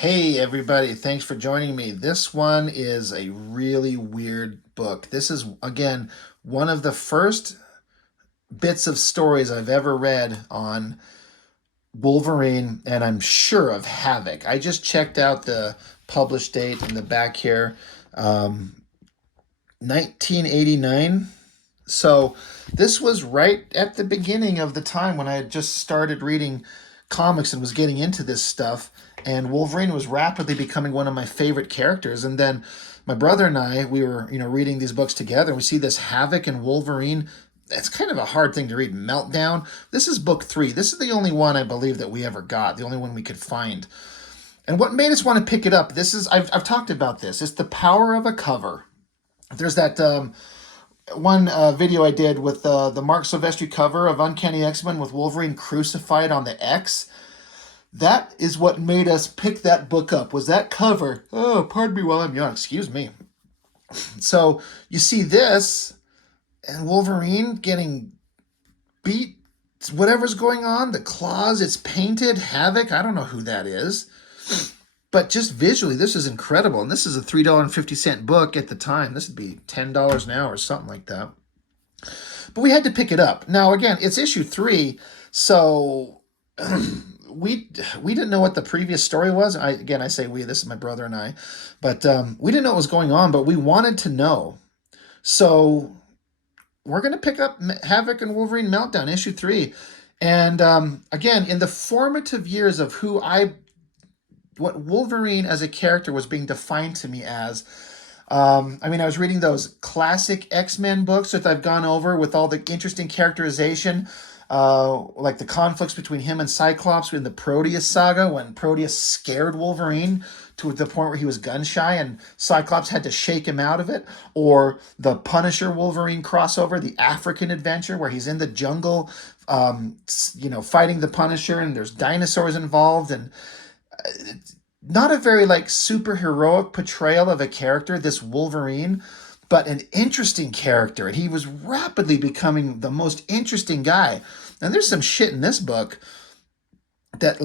Hey everybody, thanks for joining me. This one is a really weird book. This is, again, one of the first bits of stories I've ever read on Wolverine, and I'm sure of Havok. I just checked out the published date in the back here, um, 1989. So this was right at the beginning of the time when I had just started reading comics and was getting into this stuff. And Wolverine was rapidly becoming one of my favorite characters. And then my brother and I, we were, reading these books together. And we see this Havok and Wolverine. It's kind of a hard thing to read. Meltdown. This is book 3. This is the only one I believe that we ever got, the only one we could find. And what made us want to pick it up, this is, I've talked about this. It's the power of a cover. There's that one video I did with the Mark Silvestri cover of Uncanny X-Men with Wolverine crucified on the X. That is what made us pick that book up, was that cover. Oh, pardon me while I'm young. Excuse me. So you see this, and Wolverine getting beat, whatever's going on, the claws, it's painted, Havok, I don't know who that is. But just visually, this is incredible. And this is a $3.50 book at the time. This would be $10 now or something like that. But we had to pick it up. Now, again, it's issue 3, so we didn't know what the previous story was. I say we, this is my brother and I. But we didn't know what was going on, but we wanted to know. So we're going to pick up Havok and Wolverine Meltdown, issue 3. And again, in the formative years of what Wolverine as a character was being defined to me as. I was reading those classic X-Men books that I've gone over with all the interesting characterization, like the conflicts between him and Cyclops in the Proteus saga, when Proteus scared Wolverine to the point where he was gun shy and Cyclops had to shake him out of it, or the Punisher Wolverine crossover, the African adventure where he's in the jungle, fighting the Punisher, and there's dinosaurs involved, and not a very super heroic portrayal of a character, this Wolverine, but an interesting character. And he was rapidly becoming the most interesting guy. And there's some shit in this book that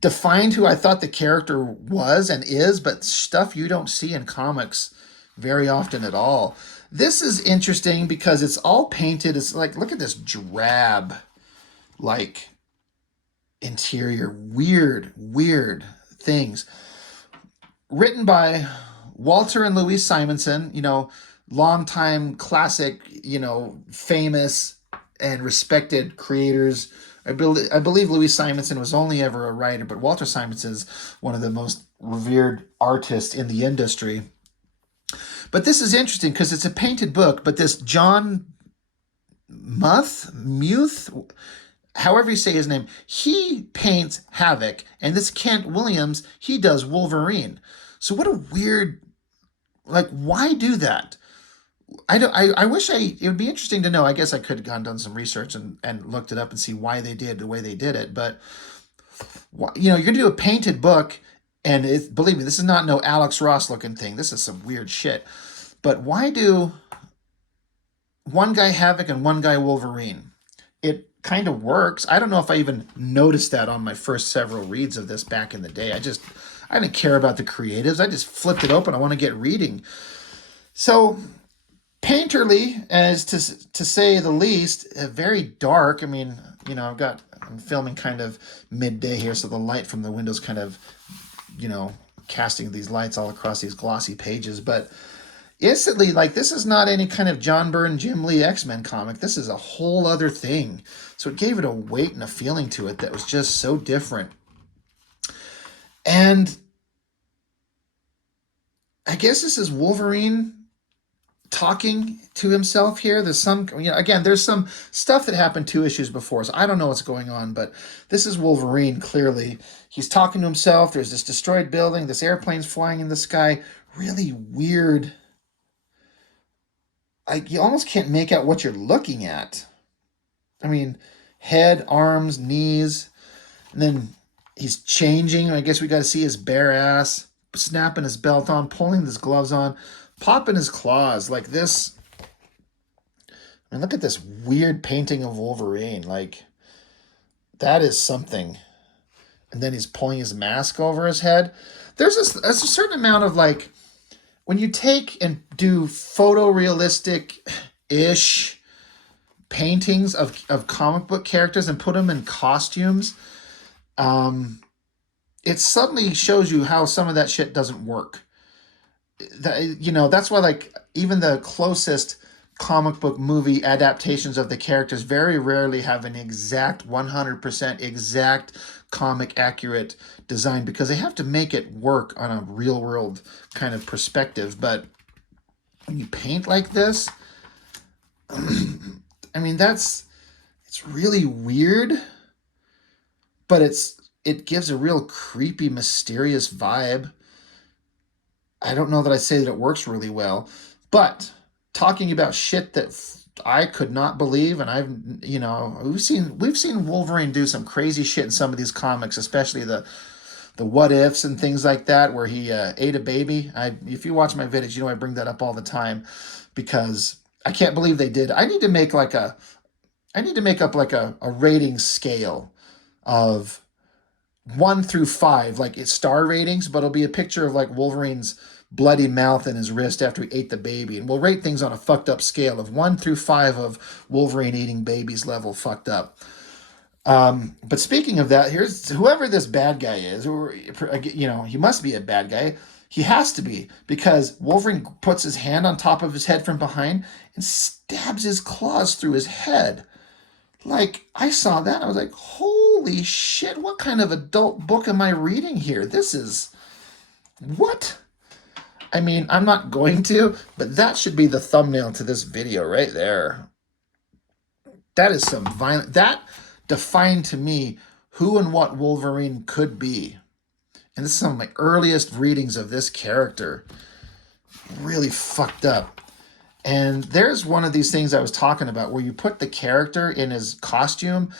defined who I thought the character was and is, but stuff you don't see in comics very often at all. This is interesting because it's all painted. It's look at this drab, interior, weird things. Written by Walter and Louise Simonson, longtime classic, famous and respected creators. I believe Louise Simonson was only ever a writer, but Walter Simonson is one of the most revered artists in the industry. But this is interesting because it's a painted book, but this John Muth, however you say his name, he paints Havok, and this Kent Williams, he does Wolverine. So what a weird, why do that? I wish it would be interesting to know. I guess I could have done some research and looked it up and see why they did the way they did it. But, you're going to do a painted book, and believe me, this is not no Alex Ross looking thing. This is some weird shit. But why do one guy Havok and one guy Wolverine? It kind of works. I don't know if I even noticed that on my first several reads of this back in the day. I didn't care about the creatives. I just flipped it open. I want to get reading. So painterly, as to say the least, very dark. I'm filming kind of midday here, so the light from the windows kind of, casting these lights all across these glossy pages. But instantly, this is not any kind of John Byrne, Jim Lee X-Men comic. This is a whole other thing. So it gave it a weight and a feeling to it that was just so different. And I guess this is Wolverine talking to himself here. There's there's some stuff that happened 2 issues before, so I don't know what's going on, but this is Wolverine, clearly. He's talking to himself. There's this destroyed building. This airplane's flying in the sky. Really weird. You almost can't make out what you're looking at. Head, arms, knees, and then he's changing. I guess we got to see his bare ass, snapping his belt on, pulling his gloves on, popping his claws like this. Look at this weird painting of Wolverine. That is something. and then he's pulling his mask over his head. There's a certain amount of like, when you take and do photorealistic-ish paintings of comic book characters and put them in costumes, it suddenly shows you how some of that shit doesn't work. That's why, like, even the closest comic book movie adaptations of the characters very rarely have an exact 100% exact comic accurate design, because they have to make it work on a real world kind of perspective. But when you paint like this, I mean, it's really weird, but it gives a real creepy, mysterious vibe. I don't know that I'd say that it works really well, but talking about shit that I could not believe, and we've seen Wolverine do some crazy shit in some of these comics, especially the what ifs and things like that, where he ate a baby. If you watch my videos, I bring that up all the time, because I can't believe they did. I need to make up like a rating scale of 1 through 5, like it's star ratings, but it'll be a picture of like Wolverine's bloody mouth and his wrist after he ate the baby. And we'll rate things on a fucked up scale of 1 through 5 of Wolverine eating babies level fucked up. But speaking of that, here's whoever this bad guy is, or, he must be a bad guy. He has to be, because Wolverine puts his hand on top of his head from behind and stabs his claws through his head. Like, I saw that, I was like, holy shit, what kind of adult book am I reading here? This is... what? I mean, I'm not going to, but that should be the thumbnail to this video right there. That is some violent... that defined to me who and what Wolverine could be. And this is some of my earliest readings of this character. Really fucked up. And there's one of these things I was talking about, where you put the character in his costume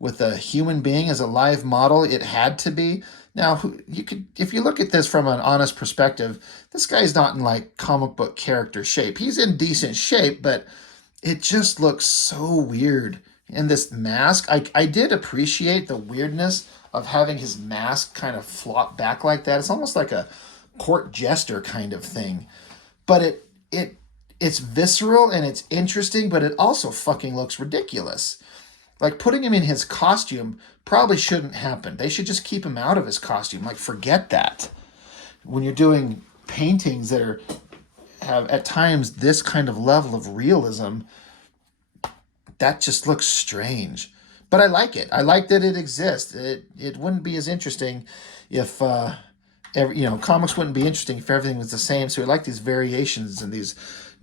with a human being as a live model. It had to be. Now, if you look at this from an honest perspective, this guy's not in like comic book character shape. He's in decent shape, but it just looks so weird. And this mask, I did appreciate the weirdness of having his mask kind of flop back like that. It's almost like a court jester kind of thing. But it's visceral and it's interesting, but it also fucking looks ridiculous. Like, putting him in his costume probably shouldn't happen. They should just keep him out of his costume. Like, forget that. When you're doing paintings that have at times this kind of level of realism, that just looks strange. But I like it. I like that it exists. It wouldn't be as interesting if comics wouldn't be interesting if everything was the same. So we like these variations and these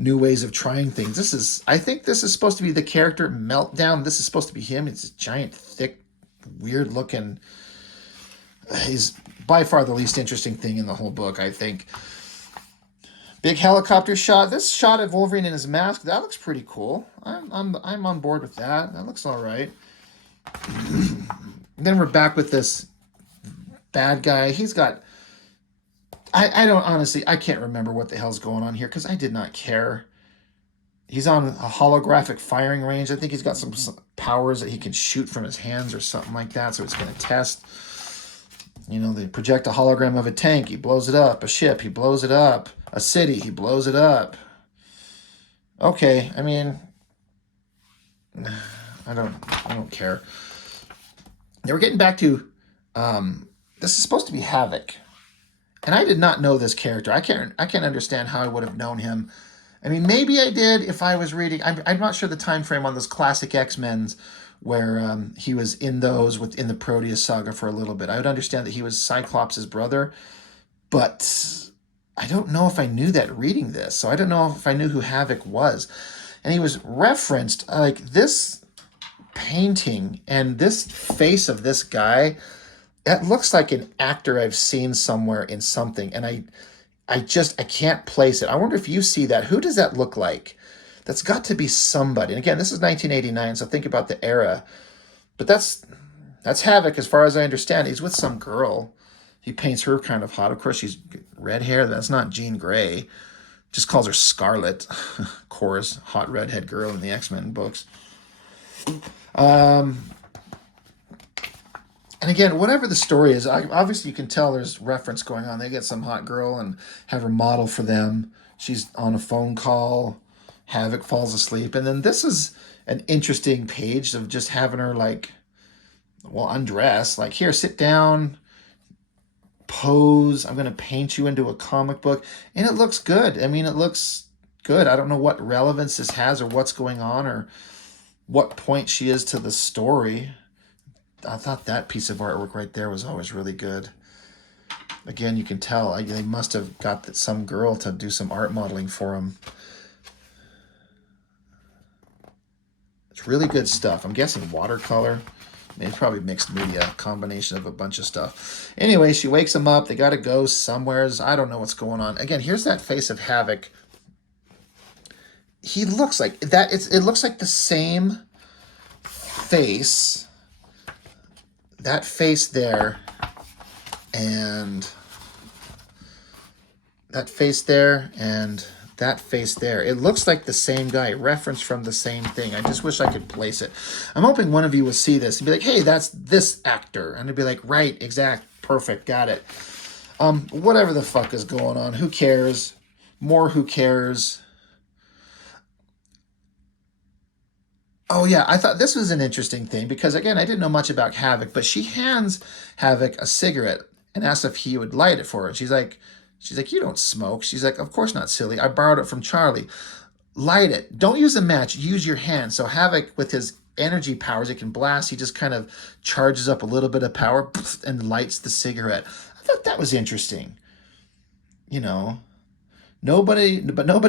new ways of trying things. I think this is supposed to be the character Meltdown. This is supposed to be him. It's a giant, thick, weird looking. He's by far the least interesting thing in the whole book, I think. Big helicopter shot. This shot of Wolverine in his mask, that looks pretty cool. I'm on board with that. That looks all right. Then we're back with this bad guy. He's got... I don't, honestly, I can't remember what the hell's going on here, because I did not care. He's on a holographic firing range. I think he's got some powers that he can shoot from his hands or something like that, so it's going to test. They project a hologram of a tank, he blows it up. A ship, he blows it up. A city, he blows it up. Okay, I mean, I don't care. Now we're getting back to, this is supposed to be Havok. And I did not know this character. I can't understand how I would have known him. I mean, maybe I did if I was reading. I'm not sure the time frame on those classic X-Men's where he was in in the Proteus saga for a little bit. I would understand that he was Cyclops' brother, but I don't know if I knew that reading this. So I don't know if I knew who Havok was. And he was referenced, like, this painting and this face of this guy. That looks like an actor I've seen somewhere in something, and I can't place it. I wonder if you see that. Who does that look like? That's got to be somebody. And again, this is 1989, so think about the era. But that's Havok, as far as I understand. He's with some girl. He paints her kind of hot. Of course, she's red hair. That's not Jean Grey. Just calls her Scarlet. Of course, hot redhead girl in the X-Men books. And again, whatever the story is, obviously you can tell there's reference going on. They get some hot girl and have her model for them. She's on a phone call. Havok falls asleep. And then this is an interesting page of just having her like, well, undress. Like, here, sit down, pose. I'm going to paint you into a comic book. And it looks good. I mean, it looks good. I don't know what relevance this has or what's going on or what point she is to the story. I thought that piece of artwork right there was always really good. Again, you can tell they must have got some girl to do some art modeling for them. It's really good stuff. I'm guessing watercolor. I mean, it's probably mixed media, combination of a bunch of stuff. Anyway, she wakes him up. They got to go somewheres. I don't know what's going on. Again, here's that face of Havok. He looks like that. It looks like the same face. That face there, and that face there, and that face there. It looks like the same guy, reference from the same thing. I just wish I could place it. I'm hoping one of you will see this and be like, hey, that's this actor. And I'd be like, right, exact, perfect, got it. Whatever the fuck is going on. Who cares? More who cares. Oh, yeah, I thought this was an interesting thing because, again, I didn't know much about Havok, but she hands Havok a cigarette and asks if he would light it for her. She's like, you don't smoke. She's like, of course not, silly. I borrowed it from Charlie. Light it. Don't use a match. Use your hand. So Havok, with his energy powers, he can blast. He just kind of charges up a little bit of power and lights the cigarette. I thought that was interesting. You know, nobody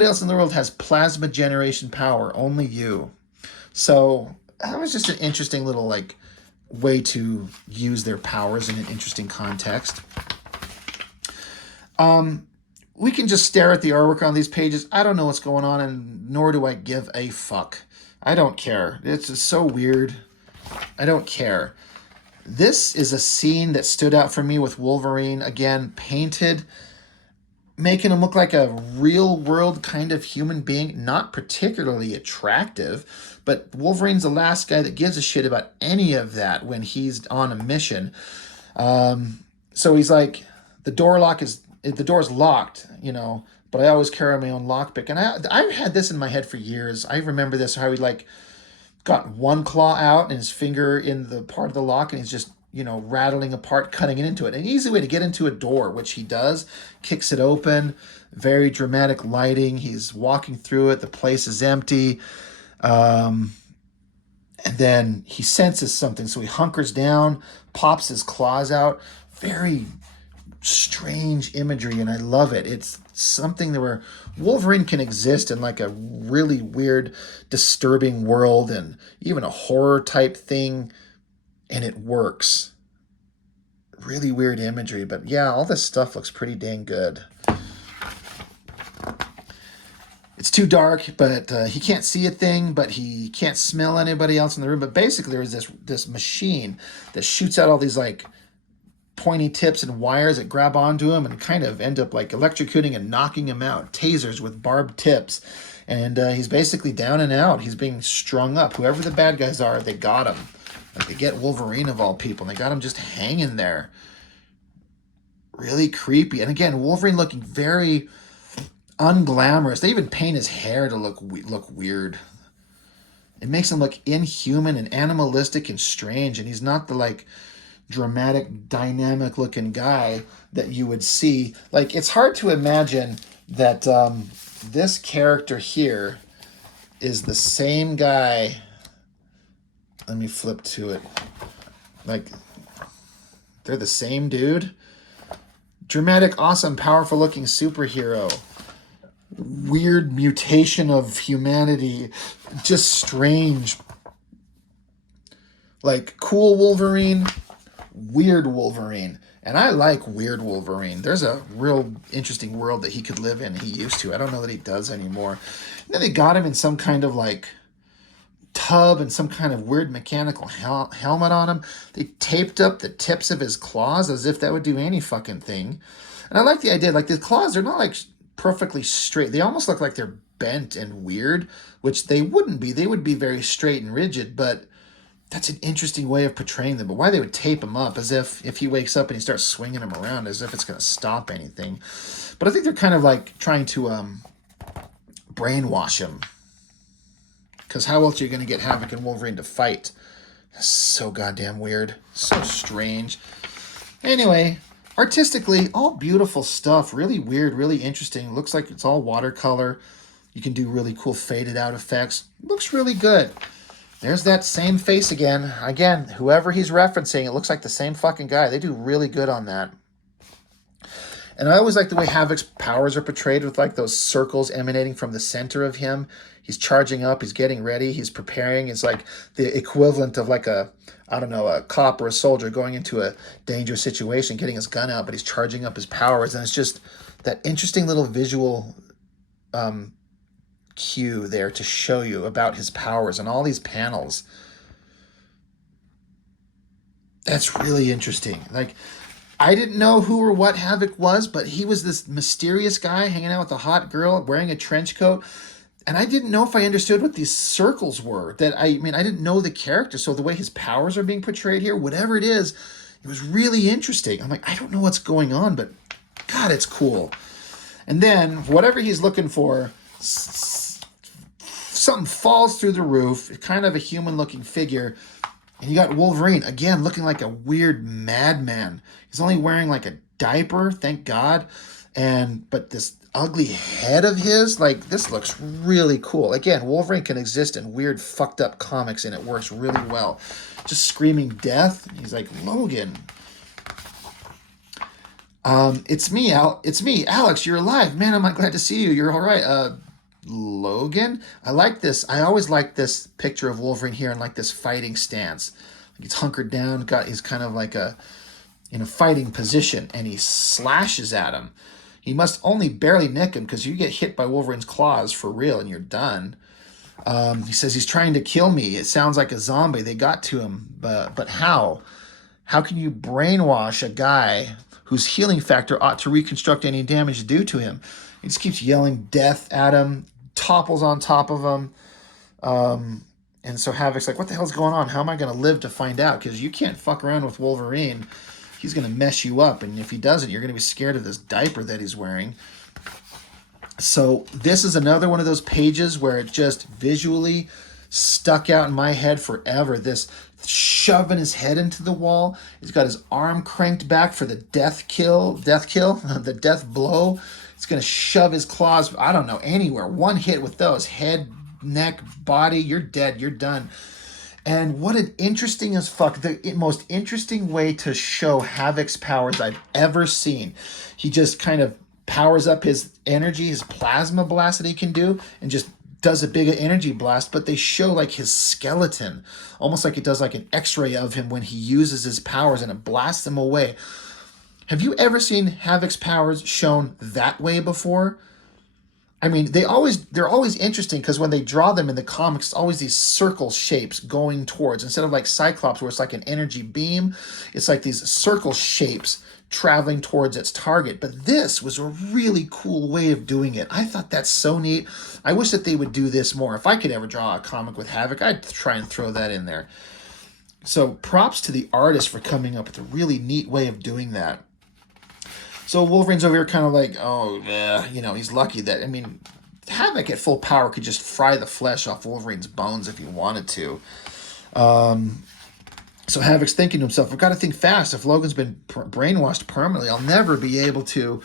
else in the world has plasma generation power. Only you. So that was just an interesting little like way to use their powers in an interesting context. We can just stare at the artwork on these pages. I don't know what's going on, and nor do I give a fuck. I don't care. It's just so weird. I don't care. This is a scene that stood out for me with Wolverine, again, painted, making him look like a real world kind of human being, not particularly attractive, but Wolverine's the last guy that gives a shit about any of that when he's on a mission. So he's like, the door is locked, you know, but I always carry my own lockpick. And I've had this in my head for years. I remember this, how he like got one claw out and his finger in the part of the lock, and he's just, you know, rattling apart, cutting it into it. An easy way to get into a door, which he does, kicks it open, very dramatic lighting. He's walking through it. The place is empty. And then he senses something. So he hunkers down, pops his claws out. Very strange imagery, and I love it. It's something where Wolverine can exist in like a really weird, disturbing world and even a horror type thing, and it works. Really weird imagery, but yeah, all this stuff looks pretty dang good. It's too dark, but he can't see a thing, but he can't smell anybody else in the room. But basically, there's this machine that shoots out all these like pointy tips and wires that grab onto him and kind of end up like electrocuting and knocking him out. Tasers with barbed tips. And he's basically down and out. He's being strung up. Whoever the bad guys are, they got him. Like, they get Wolverine of all people, and they got him just hanging there. Really creepy. And again, Wolverine looking very unglamorous. They even paint his hair to look weird. It makes him look inhuman and animalistic and strange. And he's not the like dramatic, dynamic looking guy that you would see. Like, it's hard to imagine that this character here is the same guy. Let me flip to it. Like, they're the same dude. Dramatic, awesome, powerful looking superhero. Weird mutation of humanity. Just strange. Like, cool Wolverine, weird Wolverine. And I like weird Wolverine. There's a real interesting world that he could live in. He used to. I don't know that he does anymore. And then they got him in some kind of like tub and some kind of weird mechanical helmet on him. They taped up the tips of his claws as if that would do any fucking thing. And I like the idea, like, the claws are not like perfectly straight. They almost look like they're bent and weird, which they wouldn't be. They would be very straight and rigid, but That's an interesting way of portraying them. But why they would tape him up as if he wakes up and he starts swinging him around as if it's going to stop anything. But I think they're kind of like trying to brainwash him. Because how else are you going to get Havok and Wolverine to fight? That's so goddamn weird. So strange. Anyway, artistically, all beautiful stuff. Really weird, really interesting. Looks like it's all watercolor. You can do really cool faded out effects. Looks really good. There's that same face again. Again, whoever he's referencing, it looks like the same fucking guy. They do really good on that. And I always like the way Havok's powers are portrayed with like those circles emanating from the center of him. He's charging up. He's getting ready. He's preparing. It's like the equivalent of like a cop or a soldier going into a dangerous situation, getting his gun out, but he's charging up his powers. And it's just that interesting little visual cue there to show you about his powers and all these panels. That's really interesting. Like, I didn't know who or what Havok was, but he was this mysterious guy hanging out with a hot girl wearing a trench coat. And I didn't know if I understood what these circles were. I didn't know the character. So the way his powers are being portrayed here, whatever it is, it was really interesting. I'm like, I don't know what's going on, but God, it's cool. And then whatever he's looking for, something falls through the roof, kind of a human-looking figure. And you got Wolverine, again, looking like a weird madman. He's only wearing like a diaper, thank God. But this ugly head of his, like, this looks really cool. Again, Wolverine can exist in weird, fucked up comics, and it works really well. Just screaming death. He's like, Logan. It's me, Alex, you're alive. Man, I'm glad to see you. You're all right. Logan? I like this. I always like this picture of Wolverine here in like this fighting stance. Like he's hunkered down, he's kind of like in a fighting position, and he slashes at him. He must only barely nick him because you get hit by Wolverine's claws for real and you're done. He says he's trying to kill me. It sounds like a zombie. They got to him, but how? How can you brainwash a guy whose healing factor ought to reconstruct any damage due to him? He just keeps yelling death at him, topples on top of him. And so Havok's like, what the hell's going on? How am I going to live to find out? Because you can't fuck around with Wolverine. He's going to mess you up. And if he doesn't, you're going to be scared of this diaper that he's wearing. So this is another one of those pages where it just visually stuck out in my head forever. This shoving his head into the wall. He's got his arm cranked back for the death kill, the death blow. It's going to shove his claws, I don't know, anywhere. One hit with those, head, neck, body, you're dead, you're done. And what an interesting as fuck, the most interesting way to show Havok's powers I've ever seen. He just kind of powers up his energy, his plasma blast that he can do, and just does a big energy blast, but they show like his skeleton, almost like it does like an x-ray of him when he uses his powers and it blasts them away. Have you ever seen Havok's powers shown that way before? I mean, they're always interesting because when they draw them in the comics, it's always these circle shapes going towards. Instead of like Cyclops, where it's like an energy beam, it's like these circle shapes traveling towards its target. But this was a really cool way of doing it. I thought that's so neat. I wish that they would do this more. If I could ever draw a comic with Havok, I'd try and throw that in there. So props to the artist for coming up with a really neat way of doing that. So Wolverine's over here kind of like, oh, yeah, he's lucky that, Havok at full power could just fry the flesh off Wolverine's bones if he wanted to. So Havok's thinking to himself, I've got to think fast. If Logan's been brainwashed permanently, I'll never be able to.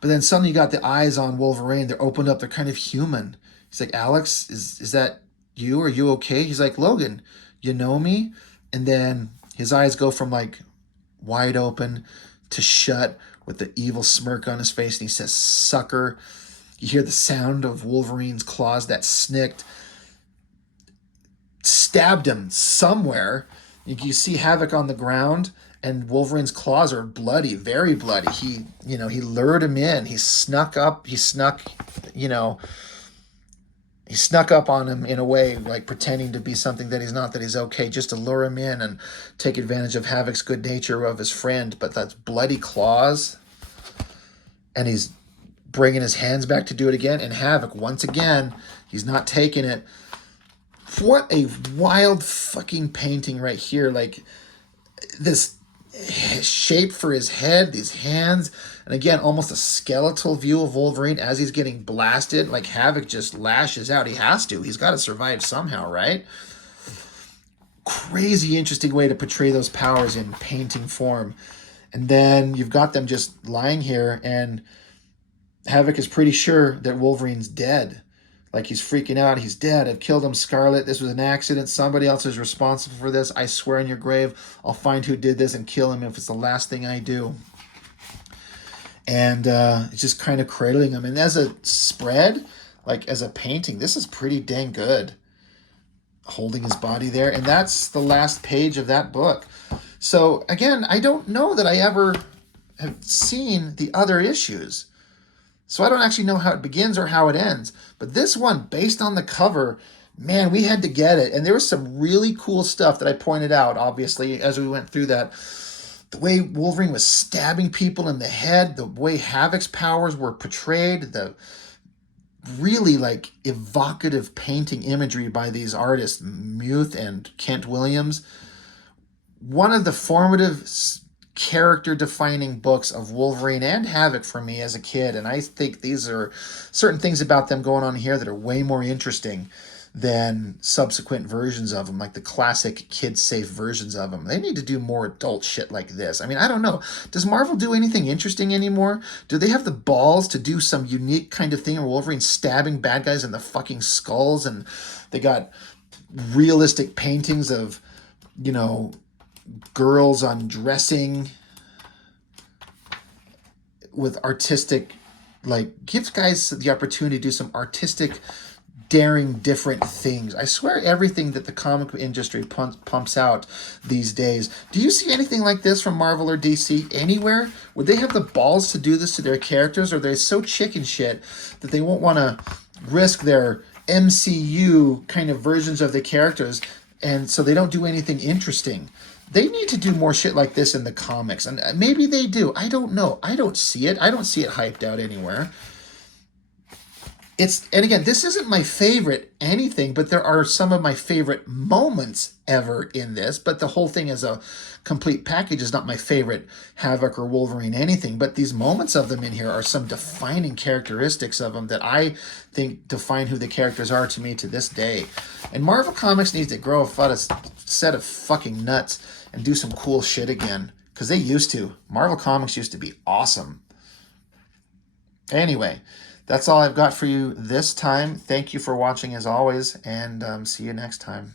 But then suddenly you got the eyes on Wolverine. They're opened up. They're kind of human. He's like, Alex, is that you? Are you okay? He's like, Logan, you know me? And then his eyes go from like wide open to shut with the evil smirk on his face. And he says, sucker. You hear the sound of Wolverine's claws that snicked. Stabbed him somewhere. You see Havok on the ground, and Wolverine's claws are bloody, very bloody. He lured him in. He snuck up on him in a way, like pretending to be something that he's not, that he's okay, just to lure him in and take advantage of Havok's good nature of his friend. But that's bloody claws, and he's bringing his hands back to do it again. And Havok, once again, he's not taking it. What a wild fucking painting right here. Like, this shape for his head, these hands, and again, almost a skeletal view of Wolverine as he's getting blasted. Like, Havok just lashes out. He has to. He's got to survive somehow, right? Crazy interesting way to portray those powers in painting form. And then you've got them just lying here, and Havok is pretty sure that Wolverine's dead. Like, he's freaking out. He's dead. I've killed him, Scarlet. This was an accident. Somebody else is responsible for this. I swear in your grave, I'll find who did this and kill him if it's the last thing I do. And it's just kind of cradling him. And as a spread, like as a painting, this is pretty dang good. Holding his body there. And that's the last page of that book. So, again, I don't know that I ever have seen the other issues. So I don't actually know how it begins or how it ends. But this one, based on the cover, man, we had to get it. And there was some really cool stuff that I pointed out, obviously, as we went through that. The way Wolverine was stabbing people in the head, the way Havok's powers were portrayed, the really, like, evocative painting imagery by these artists, Muth and Kent Williams. One of the formative character-defining books of Wolverine and Havok for me as a kid, and I think these are certain things about them going on here that are way more interesting than subsequent versions of them, like the classic kid-safe versions of them. They need to do more adult shit like this. I mean, I don't know. Does Marvel do anything interesting anymore? Do they have the balls to do some unique kind of thing where Wolverine's stabbing bad guys in the fucking skulls, and they got realistic paintings of, you know, girls undressing with artistic, like, gives guys the opportunity to do some artistic, daring, different things. I swear everything that the comic industry pumps out these days. Do you see anything like this from Marvel or DC anywhere? Would they have the balls to do this to their characters, or are they so chicken shit that they won't want to risk their MCU kind of versions of the characters, and so they don't do anything interesting? They need to do more shit like this in the comics. And maybe they do. I don't know. I don't see it. I don't see it hyped out anywhere. And again, this isn't my favorite anything, but there are some of my favorite moments ever in this. But the whole thing as a complete package is not my favorite Havok or Wolverine anything. But these moments of them in here are some defining characteristics of them that I think define who the characters are to me to this day. And Marvel Comics needs to grow a set of fucking nuts and do some cool shit again. Because they used to. Marvel Comics used to be awesome. Anyway, that's all I've got for you this time. Thank you for watching as always, and see you next time.